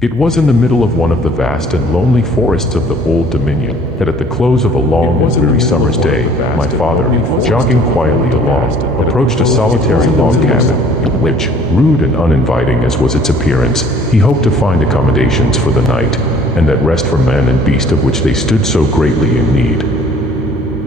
It was in the middle of one of the vast and lonely forests of the Old Dominion that at the close of a long and weary summer's day, my father, jogging quietly along, approached a solitary log cabin, which, rude and uninviting as was its appearance, he hoped to find accommodations for the night, and that rest for man and beast of which they stood so greatly in need.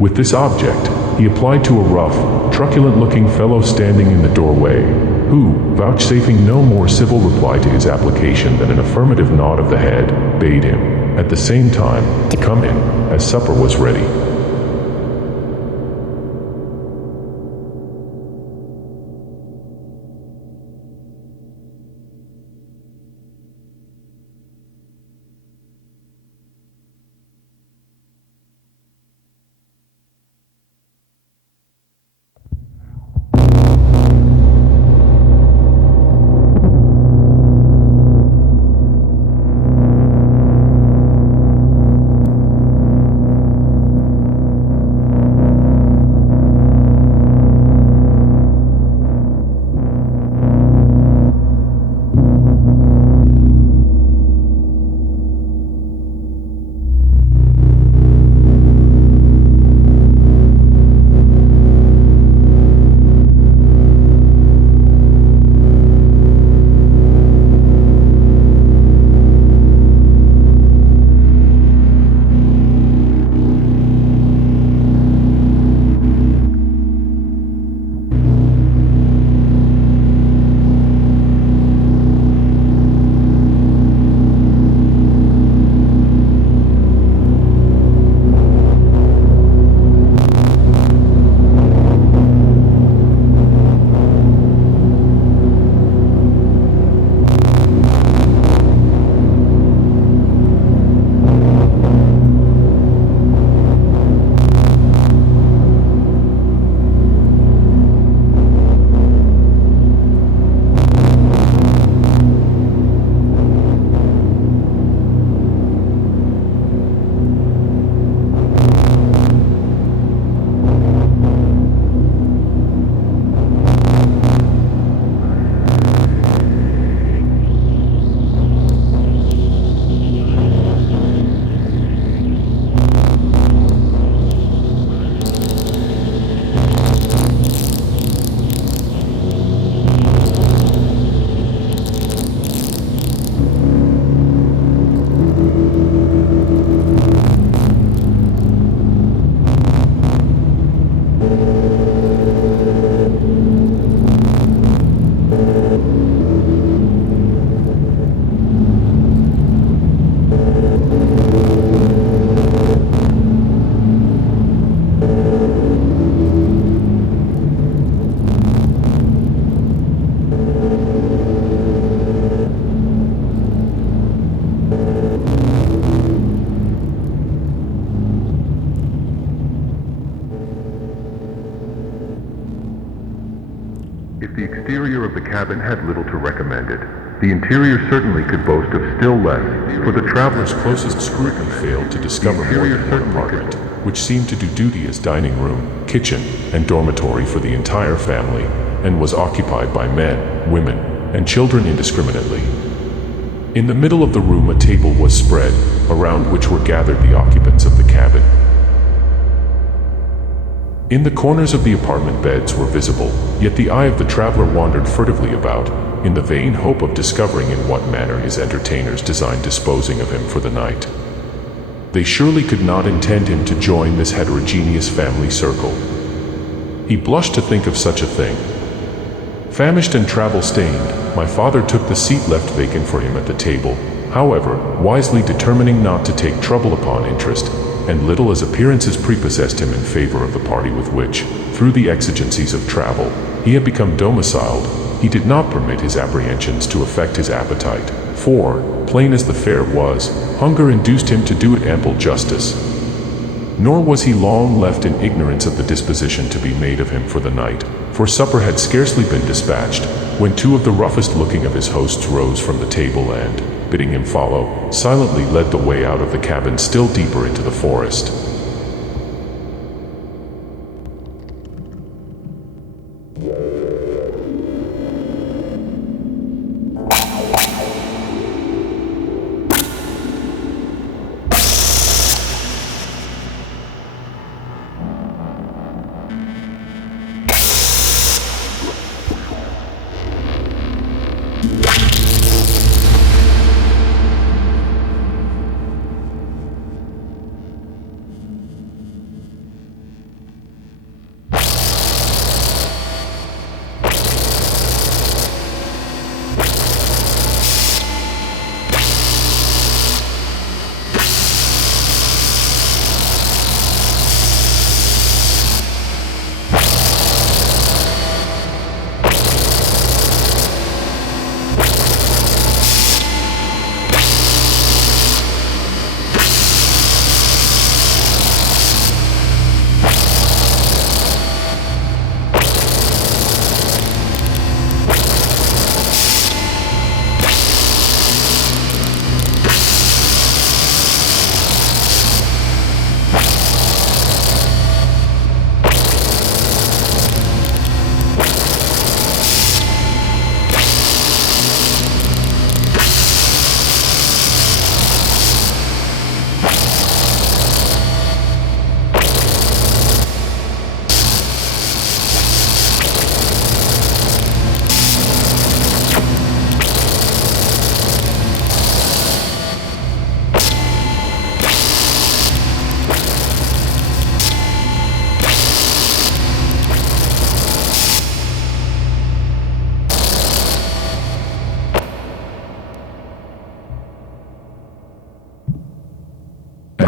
With this object, he applied to a rough, truculent-looking fellow standing in the doorway, who, vouchsafing no more civil reply to his application than an affirmative nod of the head, bade him, at the same time, to come in, as supper was ready. If the exterior of the cabin had little to recommend it, the interior certainly could boast of still less, for the traveler's Closest scrutiny failed to discover more than one apartment, which seemed to do duty as dining room, kitchen, and dormitory for the entire family, and was occupied by men, women, and children indiscriminately. In the middle of the room a table was spread, around which were gathered the occupants of the cabin. In the corners of the apartment beds were visible, yet the eye of the traveler wandered furtively about, in the vain hope of discovering in what manner his entertainers designed disposing of him for the night. They surely could not intend him to join this heterogeneous family circle. He blushed to think of such a thing. Famished and travel-stained, my father took the seat left vacant for him at the table, however, wisely determining not to take trouble upon interest, and little as appearances prepossessed him in favor of the party with which, through the exigencies of travel, he had become domiciled. He did not permit his apprehensions to affect his appetite, for, plain as the fare was, hunger induced him to do it ample justice. Nor was he long left in ignorance of the disposition to be made of him for the night, for supper had scarcely been dispatched, when two of the roughest-looking of his hosts rose from the table and, bidding him follow, silently led the way out of the cabin still deeper into the forest.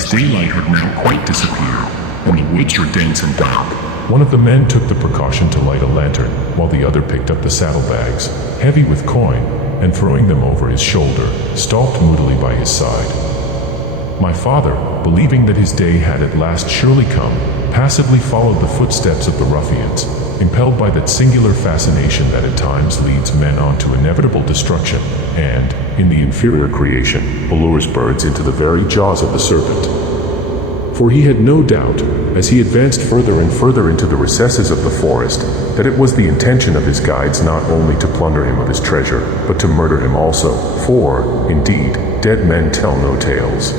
as daylight had now quite disappeared, and the woods were dense and dark. One of the men took the precaution to light a lantern, while the other picked up the saddlebags, heavy with coin, and throwing them over his shoulder, stalked moodily by his side. My father, believing that his day had at last surely come, passively followed the footsteps of the ruffians, impelled by that singular fascination that at times leads men on to inevitable destruction, and, in the inferior creation, allures birds into the very jaws of the serpent. For he had no doubt, as he advanced further and further into the recesses of the forest, that it was the intention of his guides not only to plunder him of his treasure, but to murder him also, for, indeed, dead men tell no tales.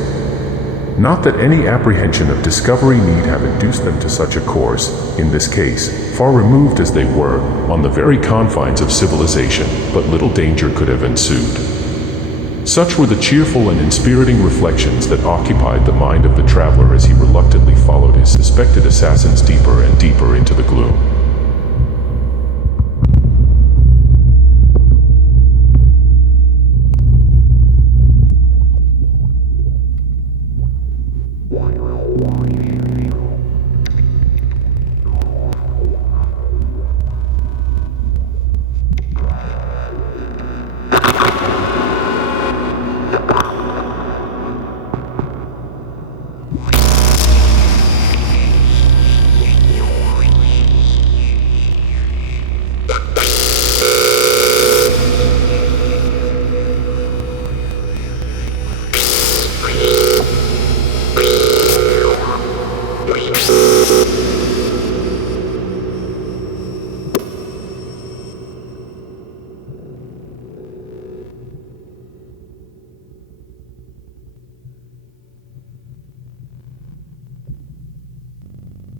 Not that any apprehension of discovery need have induced them to such a course, in this case, far removed as they were, on the very confines of civilization, but little danger could have ensued. Such were the cheerful and inspiriting reflections that occupied the mind of the traveler as he reluctantly followed his suspected assassins deeper and deeper into the gloom.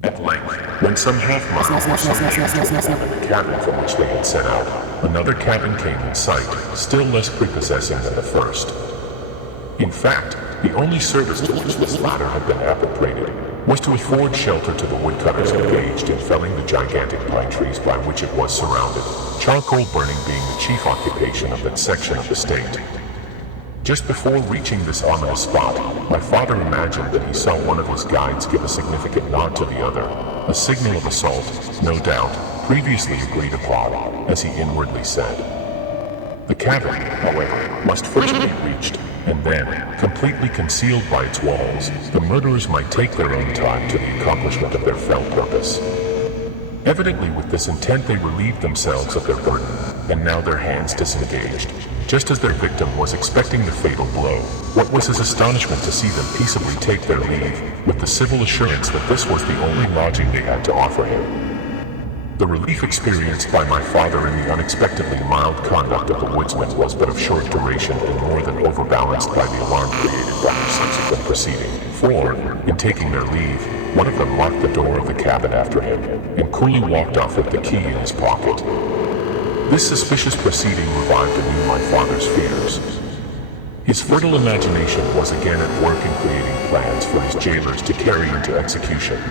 At length, when some half-mile or so from the cabin from which they had set out, another cabin came in sight, still less prepossessing than the first. In fact, the only service to which this latter had been appropriated was to afford shelter to the woodcutters engaged in felling the gigantic pine trees by which it was surrounded, charcoal burning being the chief occupation of that section of the state. Just before reaching this ominous spot, my father imagined that he saw one of his guides give a significant nod to the other, a signal of assault, no doubt, previously agreed upon, as he inwardly said. The cabin, however, must first be reached, and then, completely concealed by its walls, the murderers might take their own time to the accomplishment of their fell purpose. Evidently with this intent they relieved themselves of their burden, and now their hands disengaged. Just as their victim was expecting the fatal blow, what was his astonishment to see them peaceably take their leave, with the civil assurance that this was the only lodging they had to offer him. The relief experienced by my father in the unexpectedly mild conduct of the woodsmen was but of short duration and more than overbalanced by the alarm created by their subsequent proceeding, for, in taking their leave, one of them locked the door of the cabin after him, and coolly walked off with the key in his pocket. This suspicious proceeding revived anew my father's fears. His fertile imagination was again at work in creating plans for his jailers to carry into execution.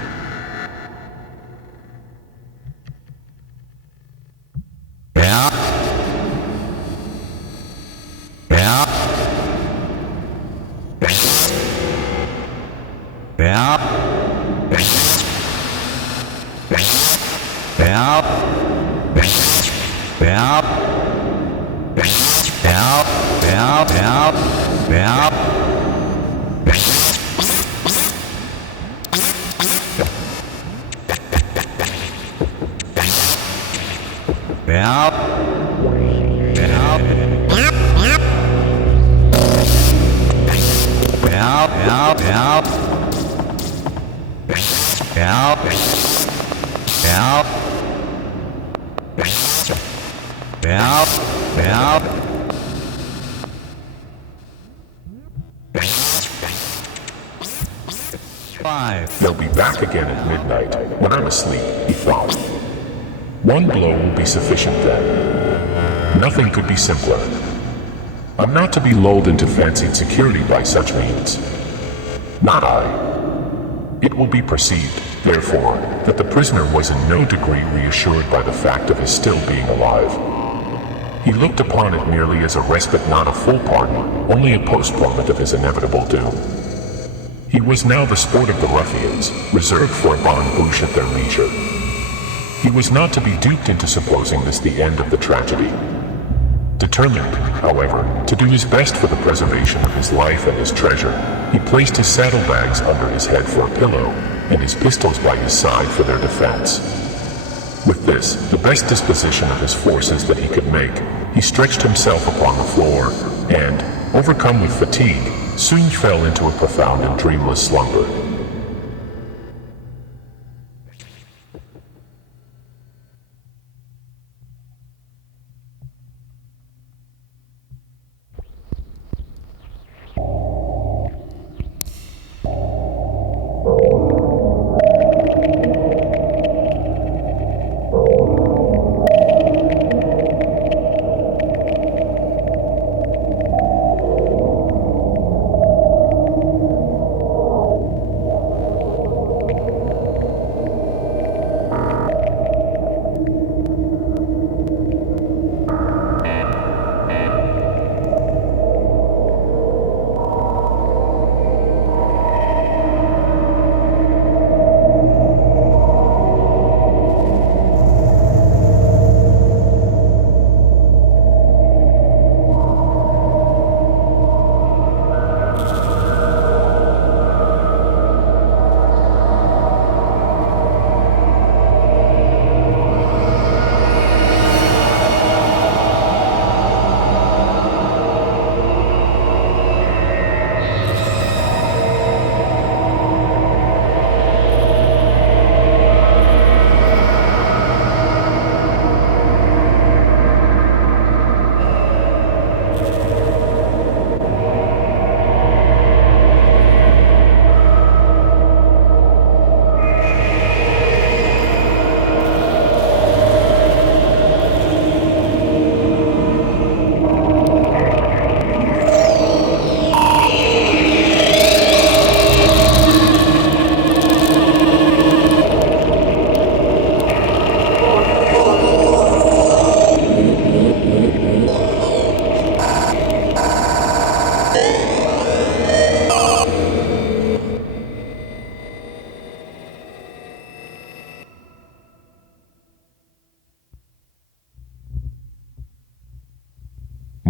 They'll be back again at midnight, when I'm asleep, he thought. One blow will be sufficient then. Nothing could be simpler. I'm not to be lulled into fancied security by such means. Not I. It will be perceived, therefore, that the prisoner was in no degree reassured by the fact of his still being alive. He looked upon it merely as a respite, not a full pardon, only a postponement of his inevitable doom. He was now the sport of the ruffians, reserved for a bonne bouche at their leisure. He was not to be duped into supposing this the end of the tragedy. Determined, however, to do his best for the preservation of his life and his treasure, he placed his saddlebags under his head for a pillow, and his pistols by his side for their defense. With this, the best disposition of his forces that he could make, he stretched himself upon the floor, and, overcome with fatigue, soon fell into a profound and dreamless slumber.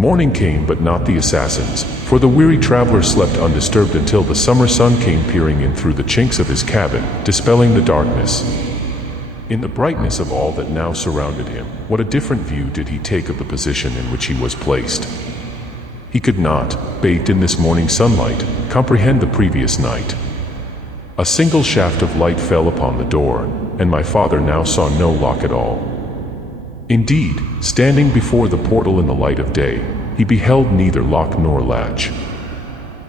Morning came, but not the assassins, for the weary traveler slept undisturbed until the summer sun came peering in through the chinks of his cabin, dispelling the darkness. In the brightness of all that now surrounded him, what a different view did he take of the position in which he was placed. He could not, bathed in this morning sunlight, comprehend the previous night. A single shaft of light fell upon the door, and my father now saw no lock at all. Indeed, standing before the portal in the light of day, he beheld neither lock nor latch.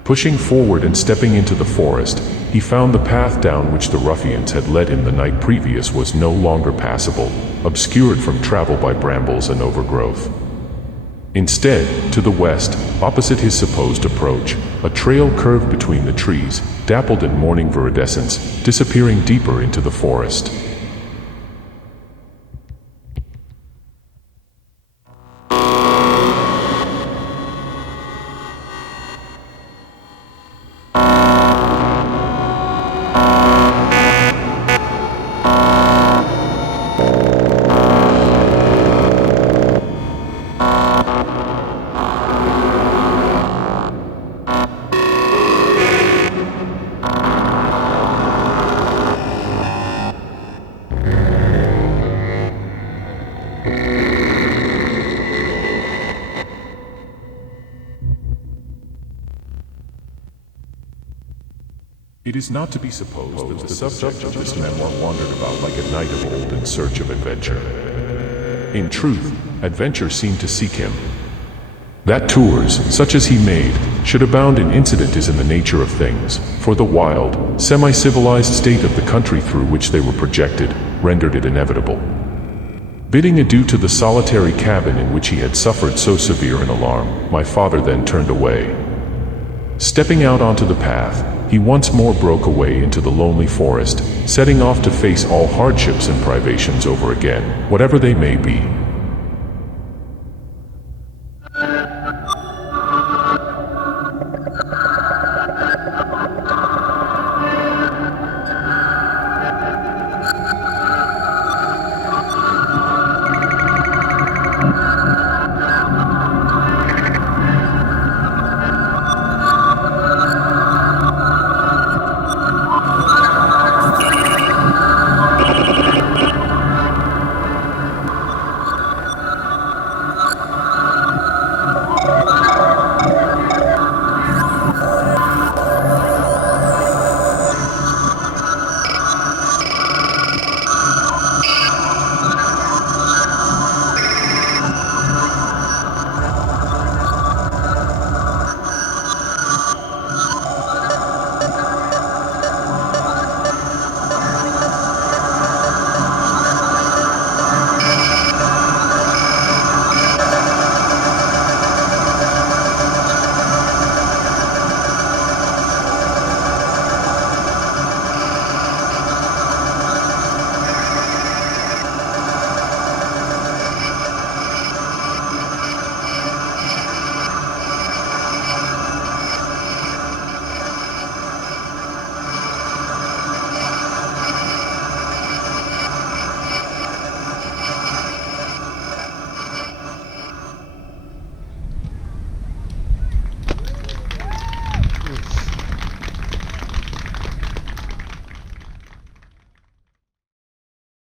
Pushing forward and stepping into the forest, he found the path down which the ruffians had led him the night previous was no longer passable, obscured from travel by brambles and overgrowth. Instead, to the west, opposite his supposed approach, a trail curved between the trees, dappled in morning viridescence, disappearing deeper into the forest. It is not to be supposed that the subject of this memoir wandered about like a knight of old in search of adventure. In truth, adventure seemed to seek him. That tours, such as he made, should abound in incident is in the nature of things, for the wild, semi-civilized state of the country through which they were projected rendered it inevitable. Bidding adieu to the solitary cabin in which he had suffered so severe an alarm, my father then turned away. Stepping out onto the path, he once more broke away into the lonely forest, setting off to face all hardships and privations over again, whatever they may be.